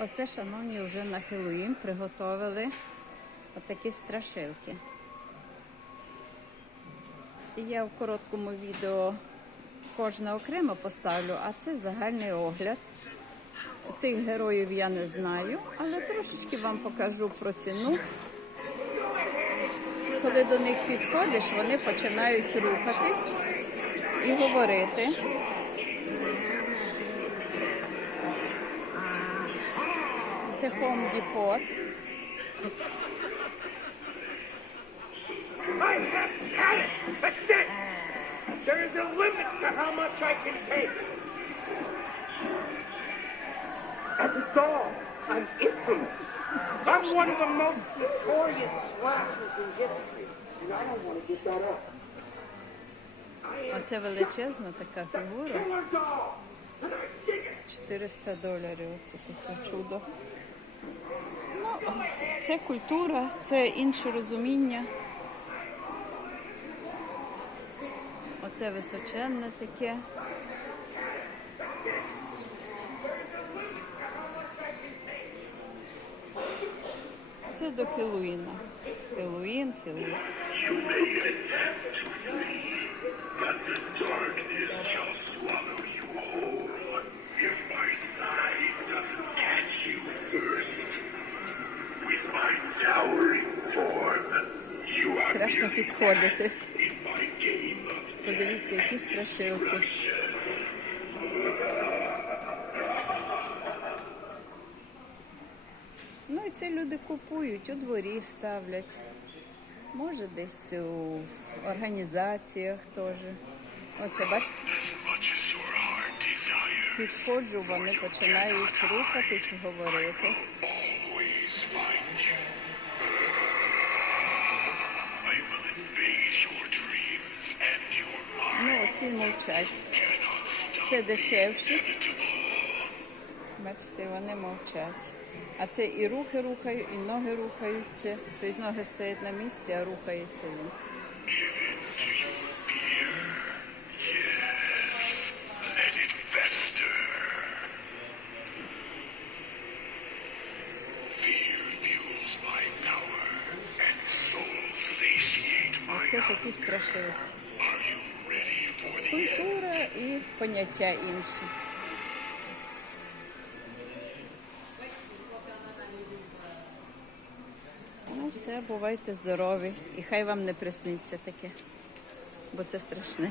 Оце, шановні, вже на Хеллоуін приготовили отакі страшилки. І я в короткому відео кожне окремо поставлю, а це загальний огляд. Цих героїв я не знаю, але трошечки вам покажу про ціну. Коли до них підходиш, вони починають рухатись і говорити. Це Home Depot. I have had it! That's it! There is a limit to how much I can take. As a doll, I'm infamous. I'm one of the most notorious slashers in history. And I don't want to give that up. Оце величезна така фігура. It! 400 доларів. Оце таке чудо. Ну, це культура, це інше розуміння. Оце височенне таке. Це до Хеллоуіна. Хеллоуін, Хеллоуін. Страшно підходити. Подивіться, які страшилки. Ну і це люди купують, у дворі ставлять. Може, десь у організаціях теж. Оце бачите, підходжу, вони починають рухатись і говорити. Ну, мовчать. Це дешевші. Бачите, вони мовчать. А це і руки рухають, і ноги рухаються. Тобто ноги стоять на місці, а рухається він. Це такі страшилки. Культура і поняття інші. Ну все, бувайте здорові. І хай вам не присниться таке, бо це страшне.